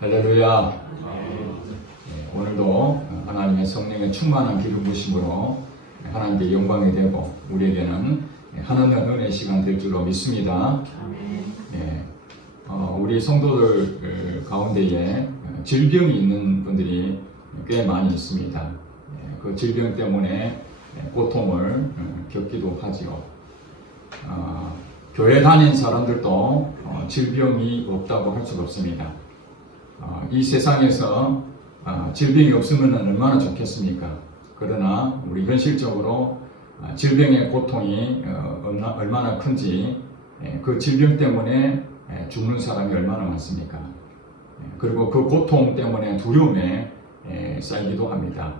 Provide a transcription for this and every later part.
할렐루야. 오늘도 하나님의 성령의 충만한 기름 부으심으로 하나님께 영광이 되고 우리에게는 하나님의 은혜의 시간 될 줄로 믿습니다. 우리 성도들 가운데에 질병이 있는 분들이 꽤 많이 있습니다. 그 질병 때문에 고통을 겪기도 하지요. 교회 다닌 사람들도 질병이 없다고 할 수가 없습니다. 이 세상에서 질병이 없으면 얼마나 좋겠습니까? 그러나 우리 현실적으로 질병의 고통이 얼마나 큰지, 그 질병 때문에 죽는 사람이 얼마나 많습니까? 그리고 그 고통 때문에 두려움에 쌓이기도 합니다.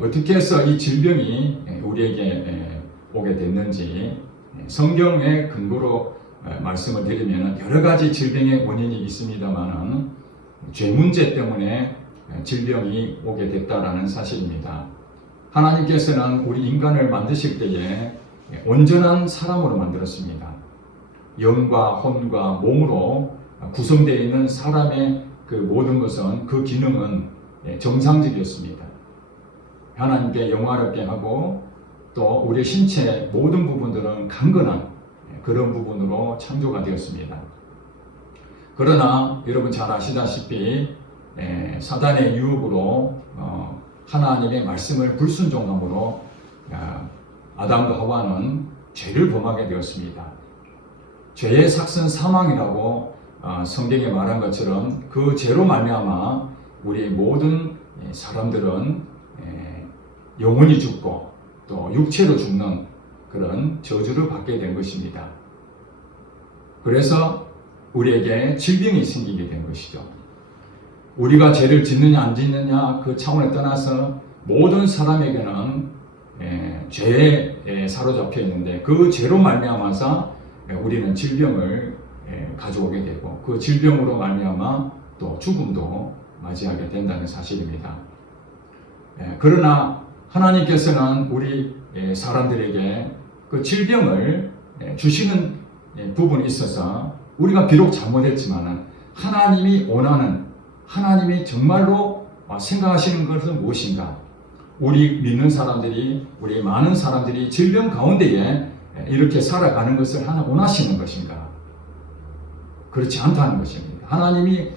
어떻게 해서 이 질병이 우리에게 오게 됐는지 성경의 근거로 말씀을 드리면 여러 가지 질병의 원인이 있습니다만은 죄 문제 때문에 질병이 오게 됐다라는 사실입니다. 하나님께서는 우리 인간을 만드실 때에 온전한 사람으로 만들었습니다. 영과 혼과 몸으로 구성되어 있는 사람의 그 모든 것은, 그 기능은 정상적이었습니다. 하나님께 영화롭게 하고 또 우리 신체 모든 부분들은 강건한 그런 부분으로 창조가 되었습니다. 그러나 여러분 잘 아시다시피 사단의 유혹으로 하나님의 말씀을 불순종함으로 아담과 하와는 죄를 범하게 되었습니다. 죄의 삭은 사망이라고 성경에 말한 것처럼 그 죄로 말미암아 우리 모든 사람들은 영혼이 죽고 또 육체로 죽는 그런 저주를 받게 된 것입니다. 그래서 우리에게 질병이 생기게 된 것이죠. 우리가 죄를 짓느냐 안 짓느냐 그 차원에 떠나서 모든 사람에게는 죄에 사로잡혀 있는데 그 죄로 말미암아서 우리는 질병을 가져오게 되고 그 질병으로 말미암아 또 죽음도 맞이하게 된다는 사실입니다. 그러나 하나님께서는 우리 사람들에게 그 질병을 주시는 부분이 있어서 우리가 비록 잘못했지만은 하나님이 원하는, 하나님이 정말로 생각하시는 것은 무엇인가? 우리 믿는 사람들이, 우리 많은 사람들이 질병 가운데에 이렇게 살아가는 것을 하나 원하시는 것인가? 그렇지 않다는 것입니다. 하나님이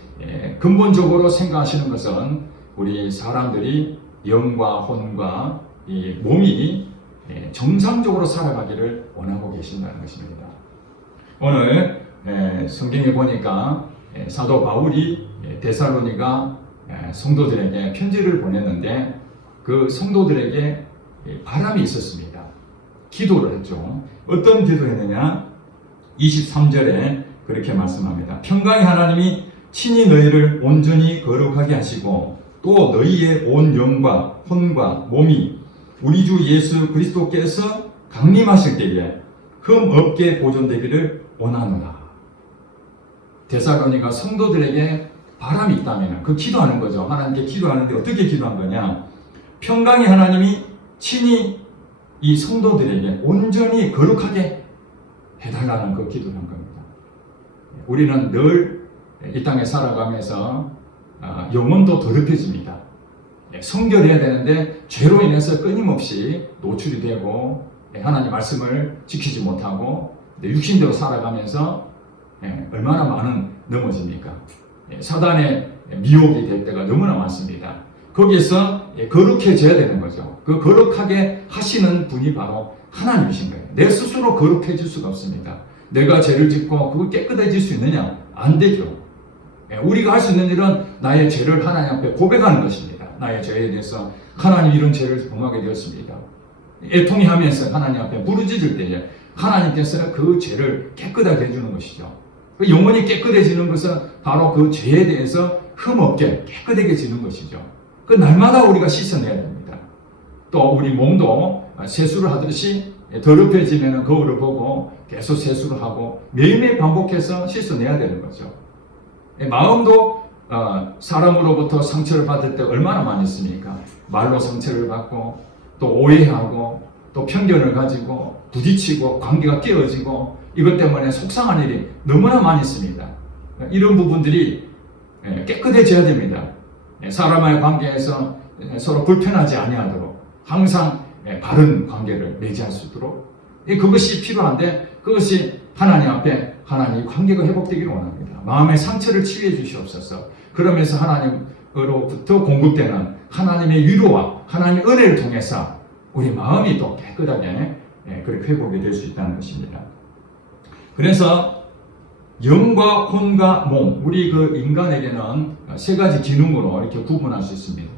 근본적으로 생각하시는 것은 우리 사람들이 영과 혼과 이 몸이 정상적으로 살아가기를 원하고 계신다는 것입니다. 오늘 성경에 보니까 사도 바울이 데살로니가 성도들에게 편지를 보냈는데 그 성도들에게 바람이 있었습니다. 기도를 했죠. 어떤 기도했느냐? 23절에 그렇게 말씀합니다. 평강의 하나님이 친히 너희를 온전히 거룩하게 하시고 또 너희의 온 영과 혼과 몸이 우리 주 예수 그리스도께서 강림하실 때에 흠 없게 보존되기를 원하노라. 데살로니가 성도들에게 바람이 있다면 그 기도하는 거죠. 하나님께 기도하는데 어떻게 기도한 거냐? 평강의 하나님이 친히 이 성도들에게 온전히 거룩하게 해달라는 그 기도를 한 겁니다. 우리는 늘 이 땅에 살아가면서 영혼도 더럽혀집니다. 성결해야 되는데 죄로 인해서 끊임없이 노출이 되고 하나님 말씀을 지키지 못하고 육신대로 살아가면서 얼마나 많은 넘어집니까? 사단의 미혹이 될 때가 너무나 많습니다. 거기에서 거룩해져야 되는 거죠. 그 거룩하게 하시는 분이 바로 하나님이신 거예요. 내 스스로 거룩해질 수가 없습니다. 내가 죄를 짓고 그거 깨끗해질 수 있느냐? 안 되죠. 우리가 할 수 있는 일은 나의 죄를 하나님 앞에 고백하는 것입니다. 나의 죄에 대해서 하나님 이런 죄를 범하게 되었습니다. 애통해 하면서 하나님 앞에 부르짖을 때에 하나님께서 그 죄를 깨끗하게 해주는 것이죠. 영혼이 깨끗해지는 것은 바로 그 죄에 대해서 흠없게 깨끗해지는 것이죠. 그 날마다 우리가 씻어내야 됩니다. 또 우리 몸도 세수를 하듯이 더럽혀지면 거울을 보고 계속 세수를 하고 매일매일 반복해서 씻어내야 되는 거죠. 마음도 사람으로부터 상처를 받을 때 얼마나 많이 있습니까? 말로 상처를 받고 또 오해하고 또 편견을 가지고 부딪히고 관계가 깨어지고 이것 때문에 속상한 일이 너무나 많이 있습니다. 이런 부분들이 깨끗해져야 됩니다. 사람과의 관계에서 서로 불편하지 아니하도록 항상 바른 관계를 맺이할 수 있도록 그것이 필요한데, 그것이 하나님 앞에 하나님 관계가 회복되기를 원합니다. 마음의 상처를 치유해 주시옵소서. 그러면서 하나님으로부터 공급되는 하나님의 위로와 하나님의 은혜를 통해서 우리 마음이 또 깨끗하게 그렇게 회복이 될 수 있다는 것입니다. 그래서 영과 혼과 몸, 우리 그 인간에게는 세 가지 기능으로 이렇게 구분할 수 있습니다.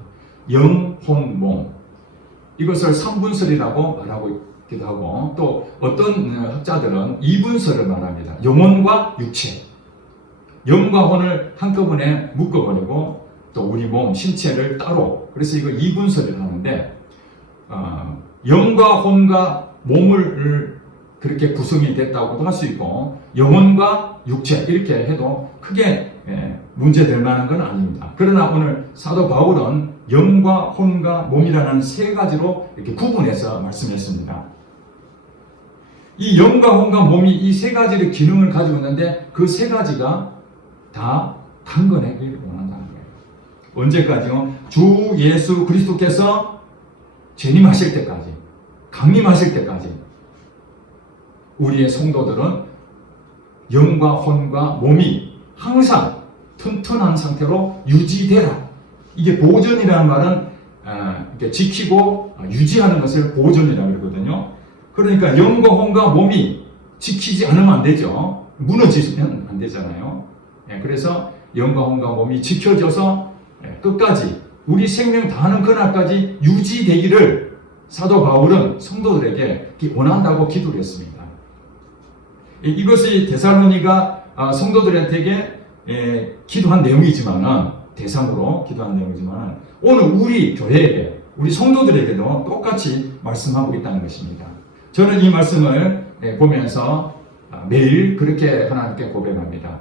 영, 혼, 몸. 이것을 삼분설이라고 말하고 있기도 하고, 또 어떤 학자들은 이분설을 말합니다. 영혼과 육체. 영과 혼을 한꺼번에 묶어버리고 또 우리 몸, 신체를 따로, 그래서 이거 이분설을 하는데, 영과 혼과 몸을 그렇게 구성이 됐다고도 할 수 있고, 영혼과 육체 이렇게 해도 크게 문제될 만한 건 아닙니다. 그러나 오늘 사도 바울은 영과 혼과 몸이라는 세 가지로 이렇게 구분해서 말씀했습니다. 이 영과 혼과 몸이 이 세 가지의 기능을 가지고 있는데, 그 세 가지가 다 강건하기를 원한다는 거예요. 언제까지요? 주 예수 그리스도께서 재림하실 때까지, 강림하실 때까지 우리의 성도들은 영과 혼과 몸이 항상 튼튼한 상태로 유지되라. 이게 보존이라는 말은 이렇게 지키고 유지하는 것을 보존이라고 그러거든요. 그러니까 영과 혼과 몸이 지키지 않으면 안 되죠. 무너지면 안 되잖아요. 그래서 영과 혼과 몸이 지켜져서 끝까지 우리 생명 다하는 그날까지 유지되기를 사도 바울은 성도들에게 원한다고 기도를 했습니다. 이것이 데살로니가 성도들에게 기도한 내용이지만은, 대상으로 기도한 내용이지만은, 오늘 우리 교회에게, 우리 성도들에게도 똑같이 말씀하고 있다는 것입니다. 저는 이 말씀을 보면서 매일 그렇게 하나님께 고백합니다.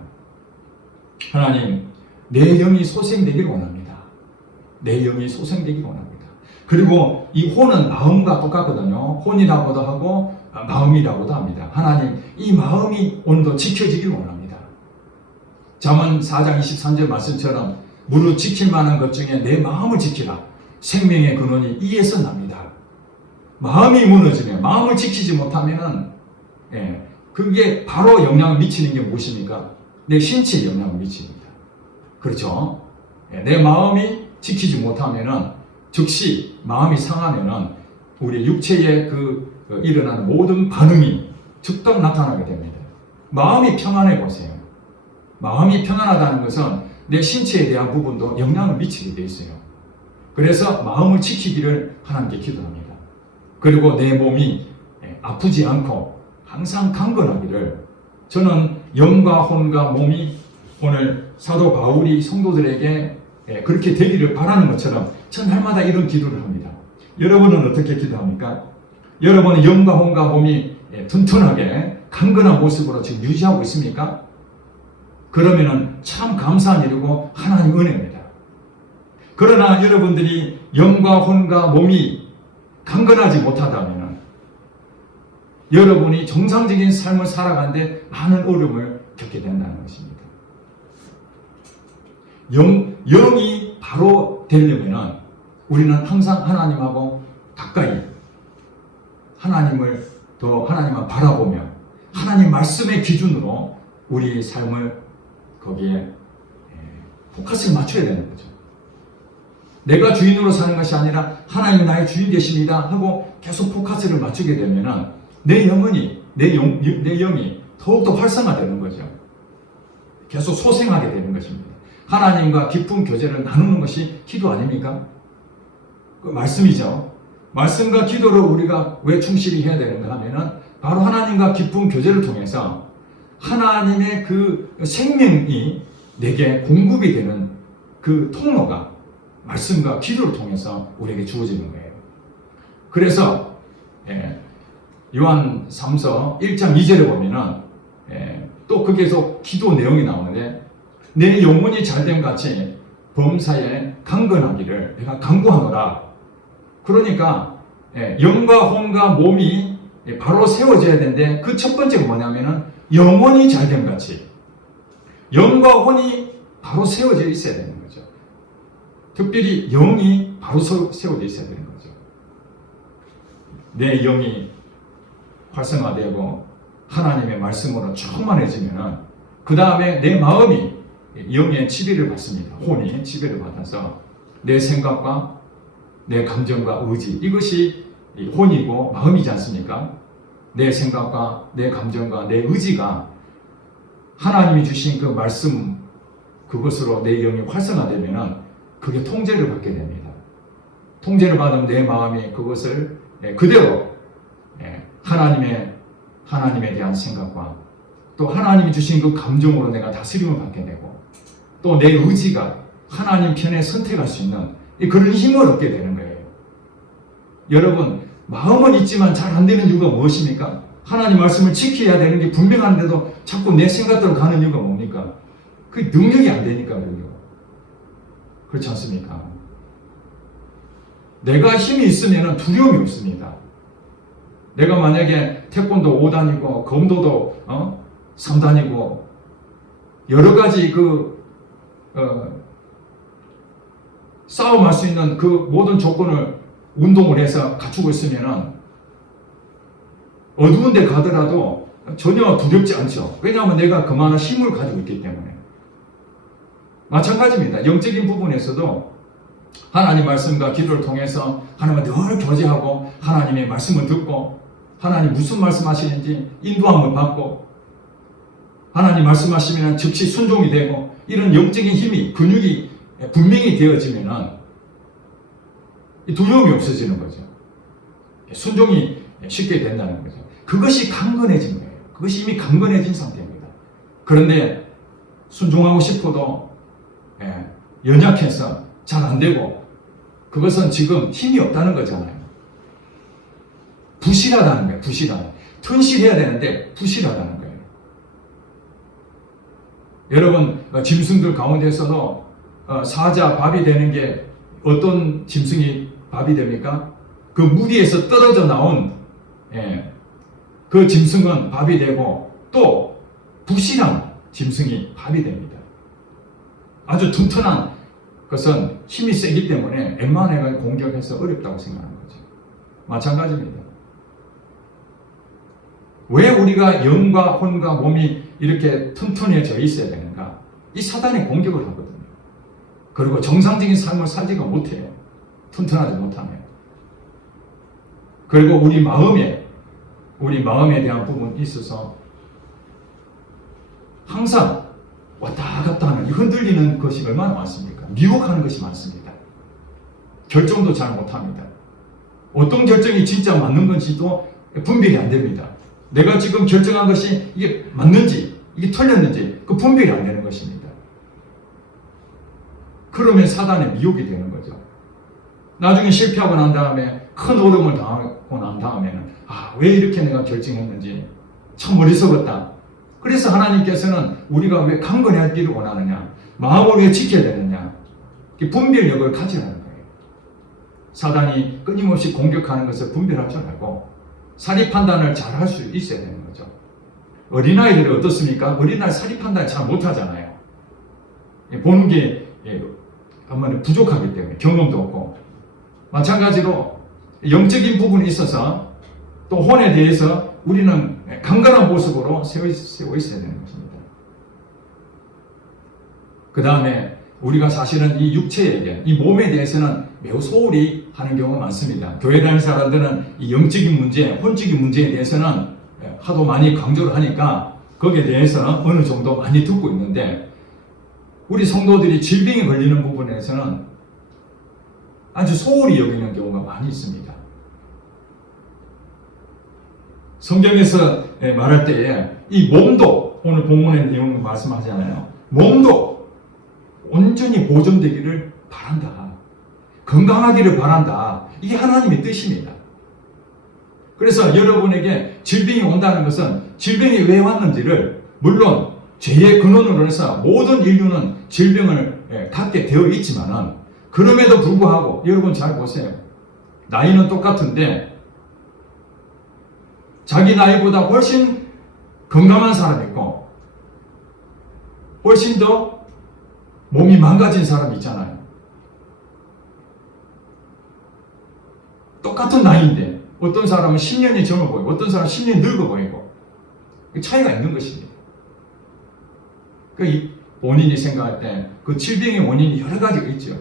하나님, 내 영이 소생되기를 원합니다. 내 영이 소생되기를 원합니다. 그리고 이 혼은 마음과 똑같거든요. 혼이라고도 하고 마음이라고도 합니다. 하나님, 이 마음이 오늘도 지켜지기를 원합니다. 잠언 4장 23절 말씀처럼 무릇 지킬 만한 것 중에 내 마음을 지키라. 생명의 근원이 이에서 납니다. 마음이 무너지면, 마음을 지키지 못하면은 그게 바로 영향을 미치는 게 무엇입니까? 내 신체에 영향을 미칩니다. 그렇죠? 내 마음이 지키지 못하면은, 즉시 마음이 상하면은 우리 육체에 일어나는 모든 반응이 즉각 나타나게 됩니다. 마음이 평안해 보세요. 마음이 평안하다는 것은 내 신체에 대한 부분도 영향을 미치게 되어 있어요. 그래서 마음을 지키기를 하나님께 기도합니다. 그리고 내 몸이 아프지 않고 항상 강건하기를, 저는 영과 혼과 몸이 오늘 사도 바울이 성도들에게 그렇게 되기를 바라는 것처럼 전 날마다 이런 기도를 합니다. 여러분은 어떻게 기도합니까? 여러분은 영과 혼과 몸이 튼튼하게 강건한 모습으로 지금 유지하고 있습니까? 그러면은 참 감사한 일이고 하나님 은혜입니다. 그러나 여러분들이 영과 혼과 몸이 강건하지 못하다면은 여러분이 정상적인 삶을 살아가는데 많은 어려움을 겪게 된다는 것입니다. 영이 바로 되려면은 우리는 항상 하나님하고 가까이, 하나님을 바라보며 하나님 말씀의 기준으로 우리 삶을 거기에 포커스를 맞춰야 되는 거죠. 내가 주인으로 사는 것이 아니라 하나님이 나의 주인 되십니다 하고 계속 포커스를 맞추게 되면은 내 영이 더욱더 활성화되는 거죠. 계속 소생하게 되는 것입니다. 하나님과 깊은 교제를 나누는 것이 기도 아닙니까? 그 말씀이죠. 말씀과 기도를 우리가 왜 충실히 해야 되는가 하면은 바로 하나님과 깊은 교제를 통해서 하나님의 그 생명이 내게 공급이 되는 그 통로가 말씀과 기도를 통해서 우리에게 주어지는 거예요. 그래서 요한 3서 1장 2절에 보면은 또 거기에서 기도 내용이 나오는데, 내 영혼이 잘됨 같이 범사에 강건하기를 내가 간구하노라. 그러니까 영과 혼과 몸이 바로 세워져야 되는데, 그 첫 번째가 뭐냐면은 영혼이 잘됨 같이, 영과 혼이 바로 세워져 있어야 되는 거죠. 특별히 영이 바로 세워져 있어야 되는 거죠. 내 영이 활성화되고 하나님의 말씀으로 충만해지면 그 다음에 내 마음이 영의 지배를 받습니다. 혼이 지배를 받아서 내 생각과 내 감정과 의지, 이것이 혼이고 마음이지 않습니까? 내 생각과 내 감정과 내 의지가 하나님이 주신 그 말씀, 그것으로 내 영이 활성화되면 그게 통제를 받게 됩니다. 통제를 받으면 내 마음이 그것을 그대로 하나님에 대한 생각과 또 하나님이 주신 그 감정으로 내가 다스림을 받게 되고 또 내 의지가 하나님 편에 선택할 수 있는 그런 힘을 얻게 되는 거예요. 여러분, 마음은 있지만 잘 안 되는 이유가 무엇입니까? 하나님 말씀을 지켜야 되는 게 분명한데도 자꾸 내 생각대로 가는 이유가 뭡니까? 그게 능력이 안 되니까 그래요. 그렇지 않습니까? 내가 힘이 있으면 두려움이 없습니다. 내가 만약에 태권도 5단이고 검도도 3단이고 여러 가지 싸움할 수 있는 그 모든 조건을 운동을 해서 갖추고 있으면 어두운 데 가더라도 전혀 두렵지 않죠. 왜냐하면 내가 그만한 힘을 가지고 있기 때문에. 마찬가지입니다. 영적인 부분에서도 하나님 말씀과 기도를 통해서 하나님과 늘 교제하고 하나님의 말씀을 듣고 하나님 무슨 말씀하시는지 인도함을 받고 하나님 말씀하시면 즉시 순종이 되고 이런 영적인 힘이 근육이 분명히 되어지면 두려움이 없어지는 거죠. 순종이 쉽게 된다는 거죠. 그것이 강건해진 거예요. 그것이 이미 강건해진 상태입니다. 그런데 순종하고 싶어도 연약해서 잘 안 되고 그것은 지금 힘이 없다는 거잖아요. 부실하다는 거예요. 부실하다. 튼실해야 되는데 부실하다는 거예요. 여러분, 짐승들 가운데서도 사자, 밥이 되는 게 어떤 짐승이 밥이 됩니까? 그 무리에서 떨어져 나온 그 짐승은 밥이 되고 또 부실한 짐승이 밥이 됩니다. 아주 튼튼한 것은 힘이 세기 때문에 웬만하면 공격해서 어렵다고 생각하는 거죠. 마찬가지입니다. 왜 우리가 영과 혼과 몸이 이렇게 튼튼해져 있어야 되는가? 이 사단이 공격을 하거든요. 그리고 정상적인 삶을 살지가 못해요. 튼튼하지 못하면. 그리고 우리 마음에 대한 부분이 있어서 항상 왔다 갔다 하는 흔들리는 것이 얼마나 많습니까? 미혹하는 것이 많습니다. 결정도 잘 못합니다. 어떤 결정이 진짜 맞는 건지도 분별이 안 됩니다. 내가 지금 결정한 것이 이게 맞는지 이게 틀렸는지 그 분별이 안 되는 것입니다. 그러면 사단의 미혹이 되는 거죠. 나중에 실패하고 난 다음에 큰 어려움을 당하고 난 다음에는 왜 이렇게 내가 결정했는지 참 머리 썩었다. 그래서 하나님께서는 우리가 왜 강건하기를 원하느냐, 마음을 왜 지켜야 되느냐, 분별력을 가지라는 거예요. 사단이 끊임없이 공격하는 것을 분별할 줄 알고 사리 판단을 잘 할 수 있어야 되는 거죠. 어린아이들이 어떻습니까? 어린아이 사리 판단을 잘 못하잖아요. 보는 게 아무래도 부족하기 때문에 경험도 없고 마찬가지로 영적인 부분에 있어서 또 혼에 대해서 우리는 강건한 모습으로 세워 있어야 되는 것입니다. 그 다음에 우리가 사실은 이 육체에 이 몸에 대해서는 매우 소홀히 하는 경우가 많습니다. 교회 다니는 사람들은 이 영적인 문제, 혼적인 문제에 대해서는 하도 많이 강조를 하니까 거기에 대해서는 어느 정도 많이 듣고 있는데 우리 성도들이 질병에 걸리는 부분에서는 아주 소홀히 여기는 경우가 많이 있습니다. 성경에서 말할 때에 이 몸도 오늘 본문의 내용을 말씀하잖아요. 몸도 온전히 보존되기를 바란다. 건강하기를 바란다. 이게 하나님의 뜻입니다. 그래서 여러분에게 질병이 온다는 것은 질병이 왜 왔는지를 물론 죄의 근원으로 해서 모든 인류는 질병을 갖게 되어 있지만은 그럼에도 불구하고 여러분 잘 보세요. 나이는 똑같은데 자기 나이보다 훨씬 건강한 사람이 있고 훨씬 더 몸이 망가진 사람 있잖아요. 똑같은 나이인데 어떤 사람은 10년이 젊어 보이고 어떤 사람은 10년이 늙어 보이고 차이가 있는 것입니다. 본인이 생각할 때 그 질병의 원인이 여러 가지가 있죠.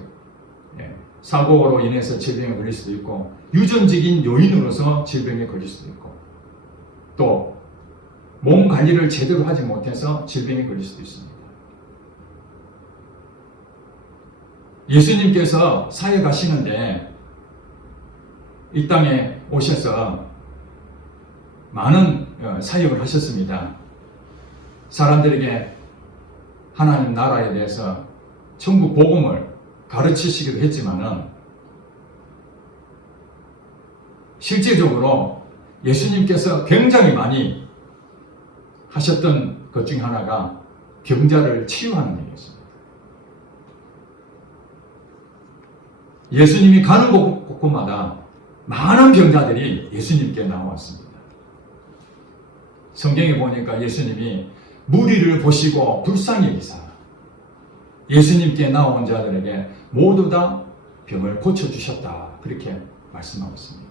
사고로 인해서 질병에 걸릴 수도 있고 유전적인 요인으로서 질병에 걸릴 수도 있고 또 몸 관리를 제대로 하지 못해서 질병에 걸릴 수도 있습니다. 예수님께서 사역하시는데 이 땅에 오셔서 많은 사역을 하셨습니다. 사람들에게 하나님 나라에 대해서 천국 복음을 가르치시기도 했지만은 실제적으로 예수님께서 굉장히 많이 하셨던 것 중에 하나가 병자를 치유하는 일이었습니다. 예수님이 가는 곳곳마다 많은 병자들이 예수님께 나왔습니다. 성경에 보니까 예수님이 무리를 보시고 불쌍히 여기사 예수님께 나온 자들에게 모두 다 병을 고쳐주셨다. 그렇게 말씀하고 있습니다.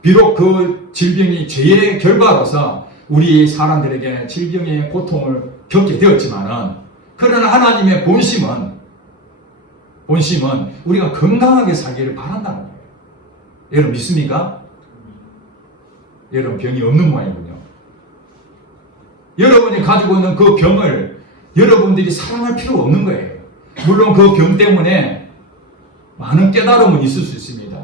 비록 그 질병이 죄의 결과로서 우리 사람들에게 질병의 고통을 겪게 되었지만은 그러나 하나님의 본심은 우리가 건강하게 살기를 바란다는 거예요. 여러분 믿습니까? 여러분 병이 없는 모양이군요. 여러분이 가지고 있는 그 병을 여러분들이 사랑할 필요가 없는 거예요. 물론 그 병 때문에 많은 깨달음은 있을 수 있습니다.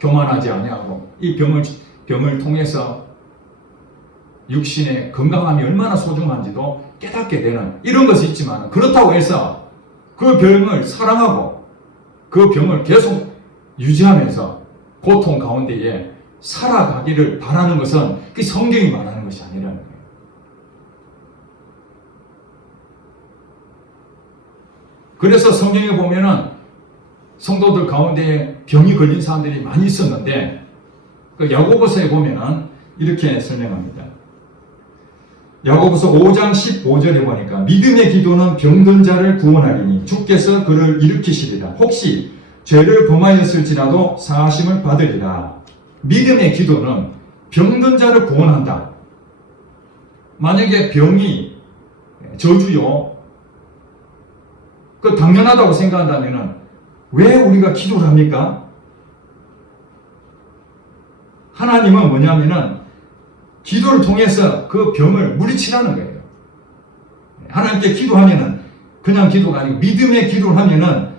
교만하지 아니하고 이 병을 통해서 육신의 건강함이 얼마나 소중한지도 깨닫게 되는 이런 것이 있지만 그렇다고 해서 그 병을 사랑하고 그 병을 계속 유지하면서 고통 가운데에 살아가기를 바라는 것은 그 성경이 말하는 것이 아니라는 거예요. 그래서 성경에 보면은 성도들 가운데 병이 걸린 사람들이 많이 있었는데 그 야고보서에 보면은 이렇게 설명합니다. 야고보서 5장 15절에 보니까 믿음의 기도는 병든 자를 구원하리니 주께서 그를 일으키시리라. 혹시 죄를 범하였을지라도 사하심을 받으리라. 믿음의 기도는 병든 자를 구원한다. 만약에 병이 저주요, 그 당연하다고 생각한다면 왜 우리가 기도를 합니까? 하나님은 뭐냐면은 기도를 통해서 그 병을 물리치라는 거예요. 하나님께 기도하면은 그냥 기도가 아니고 믿음의 기도를 하면은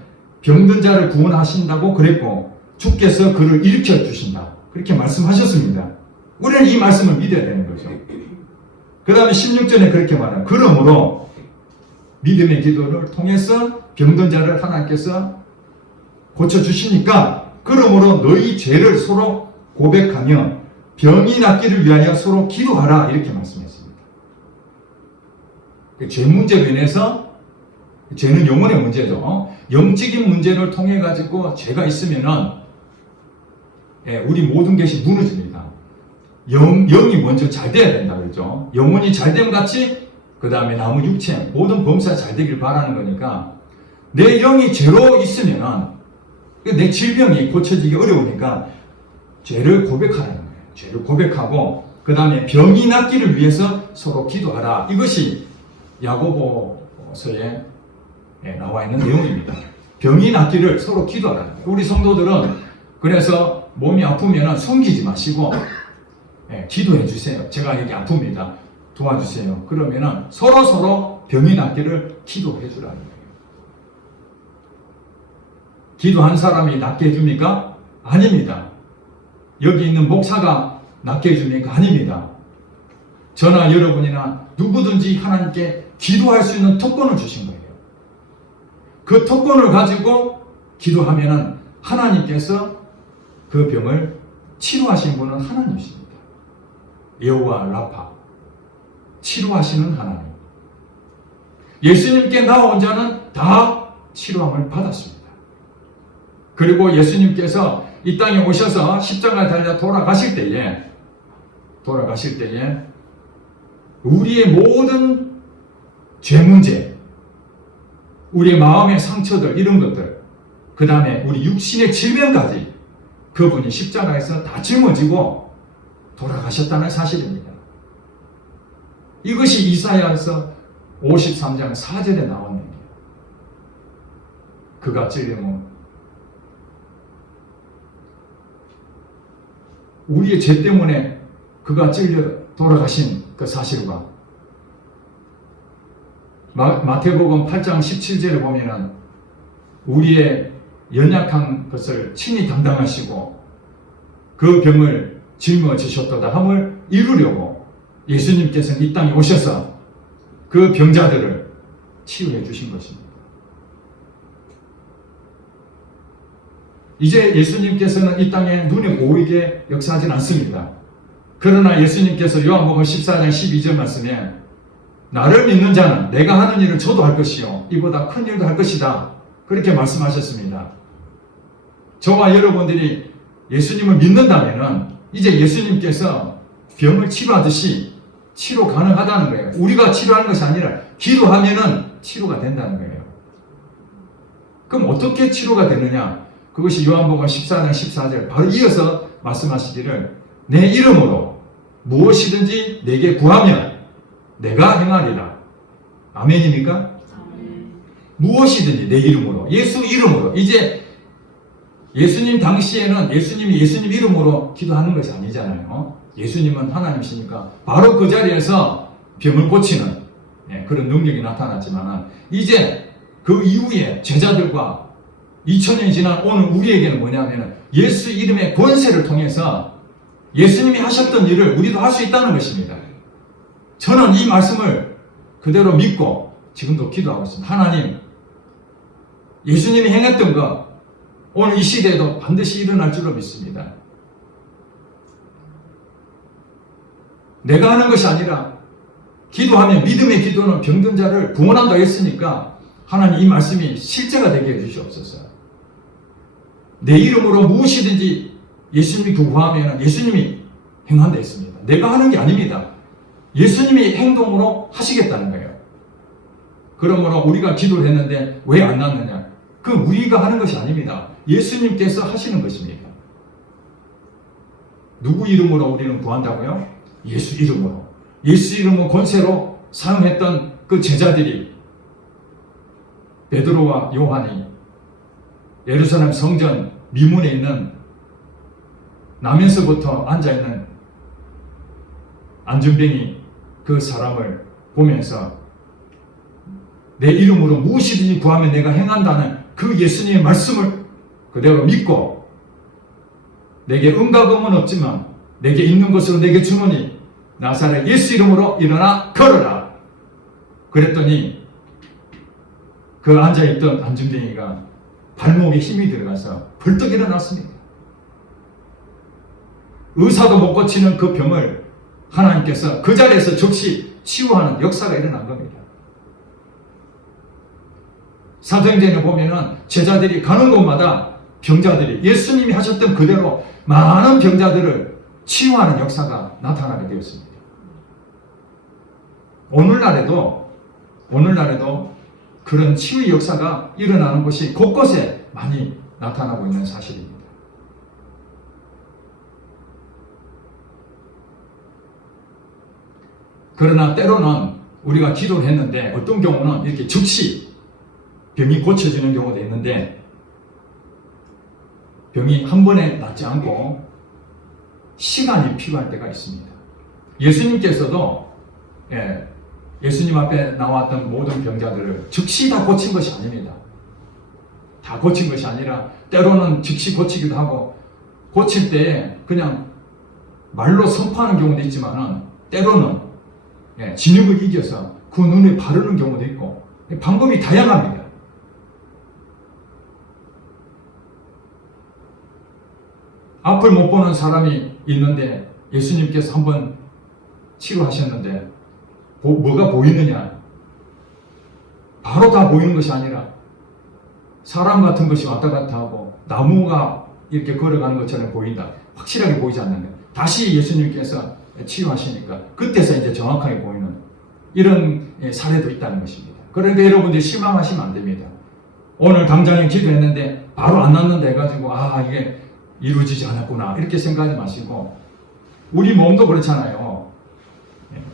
병든 자를 구원하신다고 그랬고 주께서 그를 일으켜 주신다. 그렇게 말씀하셨습니다. 우리는 이 말씀을 믿어야 되는 거죠. 그 다음에 16절에 그렇게 말해요. 그러므로 믿음의 기도를 통해서 병든 자를 하나님께서 고쳐주시니까 그러므로 너희 죄를 서로 고백하며 병이 낫기를 위하여 서로 기도하라. 이렇게 말씀했습니다. 죄 문제로 인해서 죄는 영혼의 문제죠. 영적인 문제를 통해 가지고 죄가 있으면은 우리 모든 것이 무너집니다. 영이 먼저 잘 돼야 된다 그러죠. 영혼이 잘 됨 같이 그 다음에 남은 육체 모든 범사가 잘 되길 바라는 거니까 내 영이 죄로 있으면은 내 질병이 고쳐지기 어려우니까 죄를 고백하라는 거예요. 죄를 고백하고 그 다음에 병이 낫기를 위해서 서로 기도하라. 이것이 야고보서에 나와 있는 내용입니다. 병이 낫기를 서로 기도하라. 우리 성도들은 그래서 몸이 아프면 숨기지 마시고 기도해 주세요. 제가 여기 아픕니다. 도와주세요. 그러면은 서로 병이 낫기를 기도해 주라는 거예요. 기도한 사람이 낫게 해줍니까? 아닙니다. 여기 있는 목사가 낫게 해줍니까? 아닙니다. 저나 여러분이나 누구든지 하나님께 기도할 수 있는 특권을 주신 거예요. 그 특권을 가지고 기도하면은 하나님께서 그 병을 치료하신 분은 하나님이십니다. 여호와 라파, 치료하시는 하나님. 예수님께 나온 자는 다 치료함을 받았습니다. 그리고 예수님께서 이 땅에 오셔서 십자가에 달려 돌아가실 때에 우리의 모든 죄 문제, 우리의 마음의 상처들, 이런 것들, 그 다음에 우리 육신의 질병까지 그분이 십자가에서 다 짊어지고 돌아가셨다는 사실입니다. 이것이 이사야서 53장 4절에 나오는 얘기예요. 그가 찔림은 우리의 죄 때문에 그가 찔려 돌아가신 그 사실과 마태복음 8장 17절에 보면은 우리의 연약한 것을 친히 담당하시고 그 병을 짊어지셨도다 함을 이루려고 예수님께서는 이 땅에 오셔서 그 병자들을 치유해 주신 것입니다. 이제 예수님께서는 이 땅에 눈에 보이게 역사하진 않습니다. 그러나 예수님께서 요한복음 14장 12절 말씀에 나를 믿는 자는 내가 하는 일을 저도 할 것이요 이보다 큰 일도 할 것이다, 그렇게 말씀하셨습니다. 저와 여러분들이 예수님을 믿는다면 이제 예수님께서 병을 치료하듯이 치료 가능하다는 거예요. 우리가 치료하는 것이 아니라 기도하면은 치료가 된다는 거예요. 그럼 어떻게 치료가 되느냐? 그것이 요한복음 14장 14절 바로 이어서 말씀하시기를 내 이름으로 무엇이든지 내게 구하면 내가 행하리라. 아멘입니까? 아멘. 무엇이든지 내 이름으로, 예수 이름으로. 이제 예수님 당시에는 예수님이 예수님 이름으로 기도하는 것이 아니잖아요. 예수님은 하나님이시니까 바로 그 자리에서 병을 고치는 그런 능력이 나타났지만 이제 그 이후에 제자들과 2000년이 지난 오늘 우리에게는 뭐냐면 예수 이름의 권세를 통해서 예수님이 하셨던 일을 우리도 할 수 있다는 것입니다. 저는 이 말씀을 그대로 믿고 지금도 기도하고 있습니다. 하나님, 예수님이 행했던 것 오늘 이 시대에도 반드시 일어날 줄로 믿습니다. 내가 하는 것이 아니라 기도하면 믿음의 기도는 병든 자를 구원한다고 했으니까 하나님 이 말씀이 실제가 되게 해주시옵소서. 내 이름으로 무엇이든지 예수님이 구하면 예수님이 행한다 했습니다. 내가 하는 게 아닙니다. 예수님이 행동으로 하시겠다는 거예요. 그러므로 우리가 기도를 했는데 왜 안 났느냐? 그건 우리가 하는 것이 아닙니다. 예수님께서 하시는 것입니다. 누구 이름으로 우리는 구한다고요? 예수 이름으로. 예수 이름을 권세로 사용했던 그 제자들이 베드로와 요한이 예루살렘 성전 미문에 있는 나면서부터 앉아있는 안전병이 그 사람을 보면서 내 이름으로 무엇이든지 구하면 내가 행한다는 그 예수님의 말씀을 그대로 믿고 내게 응답은 없지만 내게 있는 것으로 내게 주노니 나사렛 예수 이름으로 일어나 걸어라. 그랬더니 그 앉아있던 안전병이가 발목에 힘이 들어가서 벌떡 일어났습니다. 의사도 못 고치는 그 병을 하나님께서 그 자리에서 즉시 치유하는 역사가 일어난 겁니다. 사도행전에 보면은 제자들이 가는 곳마다 병자들이 예수님이 하셨던 그대로 많은 병자들을 치유하는 역사가 나타나게 되었습니다. 오늘날에도 그런 치유의 역사가 일어나는 곳이 곳곳에 많이 나타나고 있는 사실입니다. 그러나 때로는 우리가 기도를 했는데 어떤 경우는 이렇게 즉시 병이 고쳐지는 경우도 있는데 병이 한 번에 낫지 않고 시간이 필요할 때가 있습니다. 예수님께서도 예수님 앞에 나왔던 모든 병자들을 즉시 다 고친 것이 아닙니다. 다 고친 것이 아니라 때로는 즉시 고치기도 하고 고칠 때 그냥 말로 선포하는 경우도 있지만 때로는 진흙을 이겨서 그 눈에 바르는 경우도 있고 방법이 다양합니다. 앞을 못 보는 사람이 있는데 예수님께서 한번 치료하셨는데 뭐가 보이느냐? 바로 다 보이는 것이 아니라 사람 같은 것이 왔다 갔다 하고 나무가 이렇게 걸어가는 것처럼 보인다. 확실하게 보이지 않는데 다시 예수님께서 치유하시니까 그때서 이제 정확하게 보이는 이런 사례도 있다는 것입니다. 그러니까 여러분들이 실망하시면 안 됩니다. 오늘 당장에 기도했는데 바로 안 났는데 해가지고 이게 이루어지지 않았구나 이렇게 생각하지 마시고, 우리 몸도 그렇잖아요.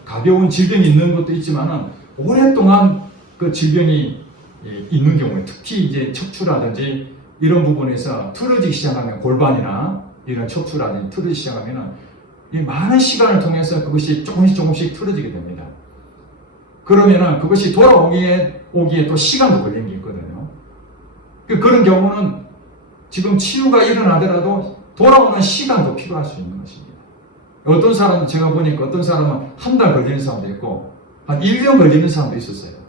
가벼운 질병이 있는 것도 있지만은 오랫동안 그 질병이 있는 경우에, 특히 이제 척추라든지 이런 부분에서 틀어지기 시작하면, 골반이나 이런 척추라든지 틀어지기 시작하면은 이 많은 시간을 통해서 그것이 조금씩 틀어지게 됩니다. 그러면은 그것이 돌아오기에 또 시간도 걸리는 게 있거든요. 그런 경우는 지금 치유가 일어나더라도 돌아오는 시간도 필요할 수 있는 것입니다. 어떤 사람은, 제가 보니까 어떤 사람은 한 달 걸리는 사람도 있고 한 1년 걸리는 사람도 있었어요.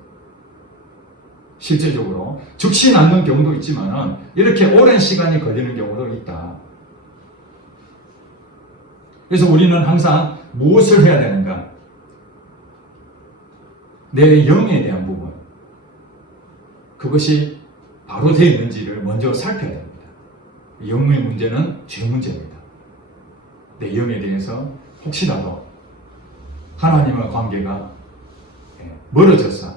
실제적으로 즉시 낫는 경우도 있지만은 이렇게 오랜 시간이 걸리는 경우도 있다. 그래서 우리는 항상 무엇을 해야 되는가? 내 영에 대한 부분, 그것이 바로 되어 있는지를 먼저 살펴야 됩니다. 영의 문제는 죄 문제입니다. 내 영에 대해서 혹시라도 하나님과 관계가 멀어져서,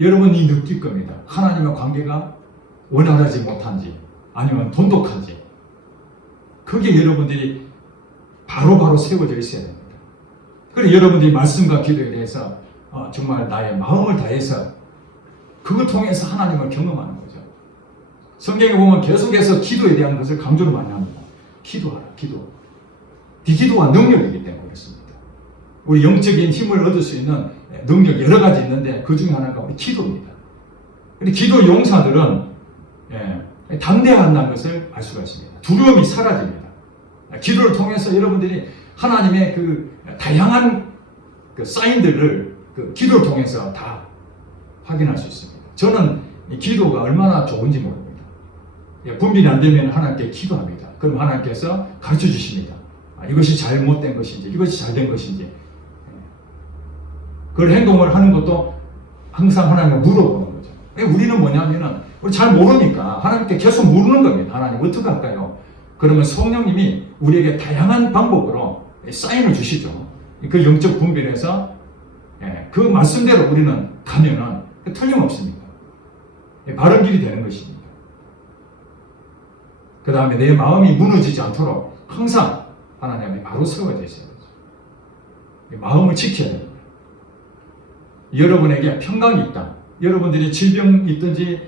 여러분이 느낄 겁니다. 하나님과 관계가 원활하지 못한지 아니면 돈독한지, 그게 여러분들이 바로바로 세워져 있어야 됩니다. 그래서 여러분들이 말씀과 기도에 대해서 정말 나의 마음을 다해서 그걸 통해서 하나님을 경험하는 거죠. 성경에 보면 계속해서 기도에 대한 것을 강조를 많이 합니다. 기도하라, 기도. 이 기도가 능력이기 때문에 그렇습니다. 우리 영적인 힘을 얻을 수 있는 능력 여러 가지 있는데 그 중에 하나가 우리 기도입니다. 근데 기도 용사들은 담대한다는 것을 알 수가 있습니다. 두려움이 사라집니다. 기도를 통해서 여러분들이 하나님의 그 다양한 그 사인들을 그 기도를 통해서 다 확인할 수 있습니다. 저는 이 기도가 얼마나 좋은지 모릅니다. 분별이 안 되면 하나님께 기도합니다. 그럼 하나님께서 가르쳐 주십니다. 이것이 잘못된 것인지, 이것이 잘된 것인지. 그런 행동을 하는 것도 항상 하나님께 물어보는 거죠. 우리는 뭐냐면은, 우리 잘 모르니까 하나님께 계속 물는 겁니다. 하나님 어떻게 할까요? 그러면 성령님이 우리에게 다양한 방법으로 사인을 주시죠. 그 영적 분별에서 그 말씀대로 우리는 가면은 틀림없습니다. 바른 길이 되는 것입니다. 그 다음에 내 마음이 무너지지 않도록 항상 하나님 앞에 바로 세워져 있어야 되죠. 마음을 지켜야 됩니다. 여러분에게 평강이 있다. 여러분들이 질병이 있든지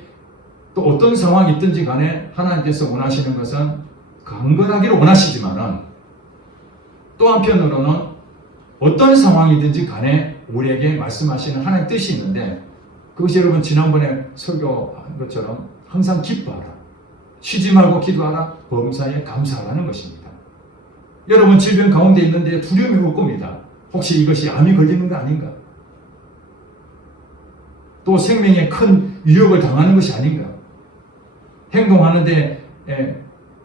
또 어떤 상황이 있든지 간에 하나님께서 원하시는 것은 강건하기를 원하시지만은, 또 한편으로는 어떤 상황이든지 간에 우리에게 말씀하시는 하나님의 뜻이 있는데, 그것이 여러분 지난번에 설교한 것처럼 항상 기뻐하라, 쉬지 말고 기도하라, 범사에 감사하라는 것입니다. 여러분 질병 가운데 있는데 두려움이 올 겁니다. 혹시 이것이 암이 걸리는 거 아닌가? 또 생명에 큰 위협을 당하는 것이 아닌가? 행동하는데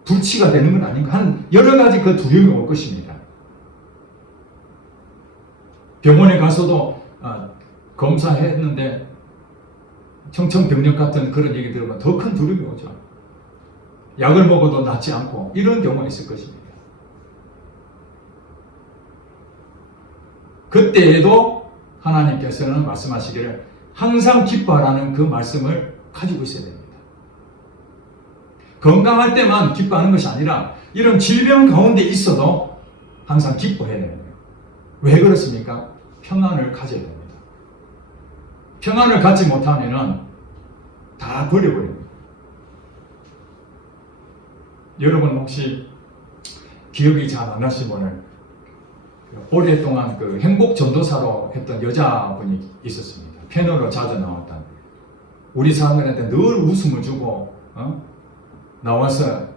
불치가 되는 건 아닌가? 한 여러 가지 그 두려움이 올 것입니다. 병원에 가서도 검사했는데 청천벽력 같은 그런 얘기 들으면 더 큰 두려움이 오죠. 약을 먹어도 낫지 않고 이런 경우가 있을 것입니다. 그때에도 하나님께서는 말씀하시기를 항상 기뻐하라는 그 말씀을 가지고 있어야 됩니다. 건강할 때만 기뻐하는 것이 아니라 이런 질병 가운데 있어도 항상 기뻐해야 되는 거예요. 왜 그렇습니까? 평안을 가져야 됩니다. 평안을 갖지 못하면은 다 버려버립니다. 여러분 혹시 기억이 잘 안 나신 분을 오랫동안 그 행복 전도사로 했던 여자분이 있었습니다. 패널로 자주 나왔던, 우리 사람들한테 늘 웃음을 주고 나와서,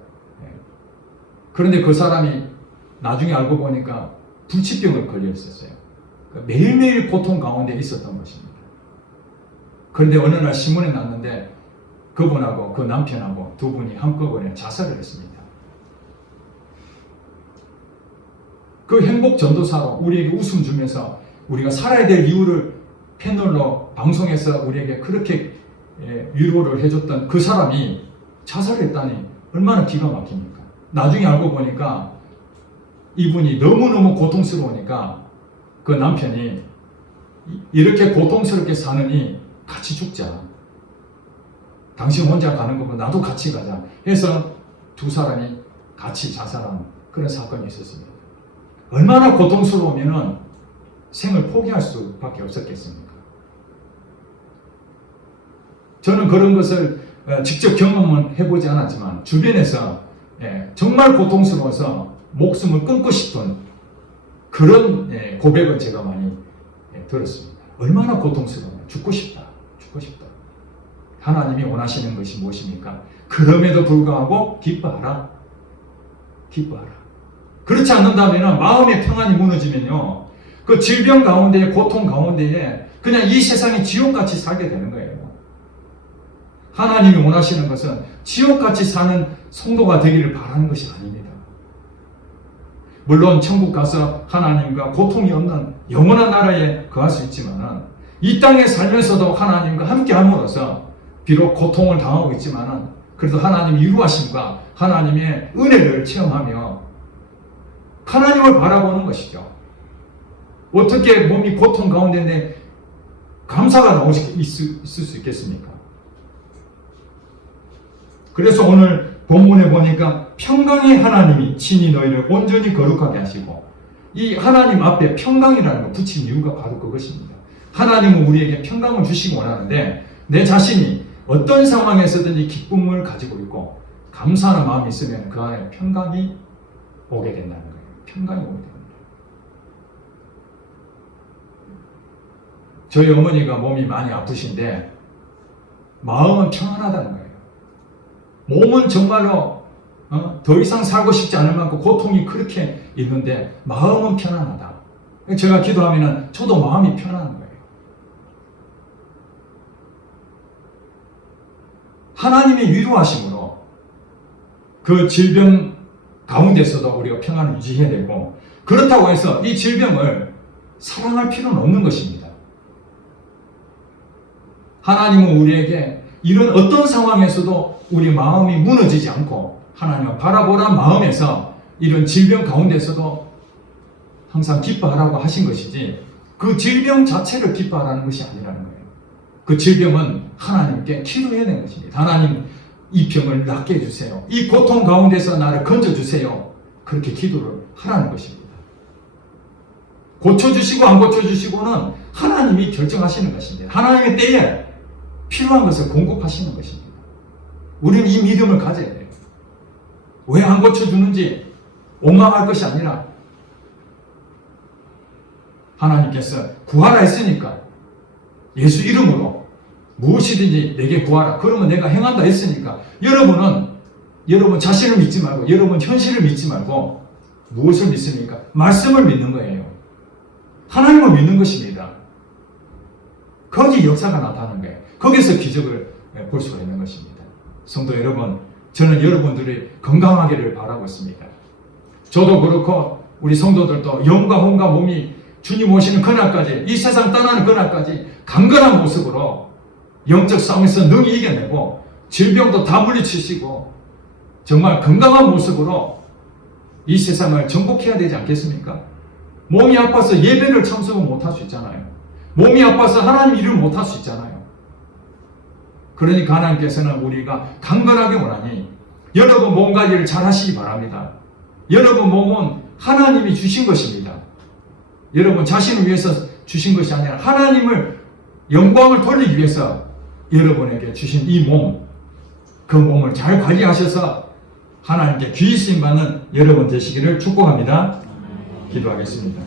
그런데 그 사람이 나중에 알고 보니까 불치병을 걸려 있었어요. 매일매일 고통 가운데 있었던 것입니다. 그런데 어느 날 신문에 났는데 그분하고 그 남편하고 두 분이 한꺼번에 자살을 했습니다. 그 행복 전도사로 우리에게 웃음 주면서 우리가 살아야 될 이유를 패널로 방송에서 우리에게 그렇게 위로를 해줬던 그 사람이 자살했다니 얼마나 기가 막힙니까? 나중에 알고 보니까 이분이 너무너무 고통스러우니까 그 남편이 이렇게 고통스럽게 사느니 같이 죽자. 당신 혼자 가는 거면 나도 같이 가자 해서 두 사람이 같이 자살한 그런 사건이 있었습니다. 얼마나 고통스러우면 생을 포기할 수밖에 없었겠습니까? 저는 그런 것을 직접 경험은 해보지 않았지만 주변에서 정말 고통스러워서 목숨을 끊고 싶은 그런 고백을 제가 많이 들었습니다. 얼마나 고통스러워요. 죽고 싶다. 죽고 싶다. 하나님이 원하시는 것이 무엇입니까? 그럼에도 불구하고 기뻐하라. 기뻐하라. 그렇지 않는다면 마음의 평안이 무너지면요. 그 질병 가운데 고통 가운데에 그냥 이 세상이 지옥같이 살게 되는 거예요. 하나님이 원하시는 것은 지옥같이 사는 성도가 되기를 바라는 것이 아닙니다. 물론 천국 가서 하나님과 고통이 없는 영원한 나라에 거할 수 있지만 이 땅에 살면서도 하나님과 함께 함으로써 비록 고통을 당하고 있지만 그래도 하나님의 유루하심과 하나님의 은혜를 체험하며 하나님을 바라보는 것이죠. 어떻게 몸이 고통 가운데인데 감사가 나올 수 있을 수 있겠습니까? 그래서 오늘 본문에 보니까 평강의 하나님이 친히 너희를 온전히 거룩하게 하시고, 이 하나님 앞에 평강이라는 거 붙인 이유가 바로 그것입니다. 하나님은 우리에게 평강을 주시기 원하는데 내 자신이 어떤 상황에서든지 기쁨을 가지고 있고 감사하는 마음이 있으면 그 안에 평강이 오게 된다는 거예요. 평강이 오게 됩니다. 저희 어머니가 몸이 많이 아프신데 마음은 평안하다는 거예요. 몸은 정말로 더 이상 살고 싶지 않을 만큼 고통이 그렇게 있는데 마음은 편안하다. 제가 기도하면 저도 마음이 편안한 거예요. 하나님의 위로하심으로 그 질병 가운데서도 우리가 평안을 유지해야 되고, 그렇다고 해서 이 질병을 사랑할 필요는 없는 것입니다. 하나님은 우리에게 이런 어떤 상황에서도 우리 마음이 무너지지 않고 하나님을 바라보란 마음에서 이런 질병 가운데서도 항상 기뻐하라고 하신 것이지 그 질병 자체를 기뻐하라는 것이 아니라는 거예요. 그 질병은 하나님께 기도해야 되는 것입니다. 하나님, 이 병을 낫게 해주세요. 이 고통 가운데서 나를 건져주세요. 그렇게 기도를 하라는 것입니다. 고쳐주시고 안 고쳐주시고는 하나님이 결정하시는 것입니다. 하나님의 때에 필요한 것을 공급하시는 것입니다. 우리는 이 믿음을 가져야 돼요. 왜 안 고쳐주는지 원망할 것이 아니라 하나님께서 구하라 했으니까 예수 이름으로 무엇이든지 내게 구하라. 그러면 내가 행한다 했으니까 여러분 자신을 믿지 말고 여러분 현실을 믿지 말고 무엇을 믿습니까? 말씀을 믿는 거예요. 하나님을 믿는 것입니다. 거기 역사가 나타나는 거예요. 거기서 기적을 볼 수가 있는 것입니다. 성도 여러분, 저는 여러분들이 건강하기를 바라고 있습니다. 저도 그렇고 우리 성도들도 영과 혼과 몸이 주님 오시는 그날까지, 이 세상 떠나는 그날까지 강건한 모습으로 영적 싸움에서 능히 이겨내고 질병도 다 물리치시고 정말 건강한 모습으로 이 세상을 정복해야 되지 않겠습니까? 몸이 아파서 예배를 참석을 못할 수 있잖아요. 몸이 아파서 하나님 일을 못할 수 있잖아요. 그러니까 하나님께서는 우리가 강건하게 원하니 여러분 몸 관리를 잘 하시기 바랍니다. 여러분 몸은 하나님이 주신 것입니다. 여러분 자신을 위해서 주신 것이 아니라 하나님을 영광을 돌리기 위해서 여러분에게 주신 이 몸, 그 몸을 잘 관리하셔서 하나님께 귀히 쓰임 받는 여러분 되시기를 축복합니다. 기도하겠습니다.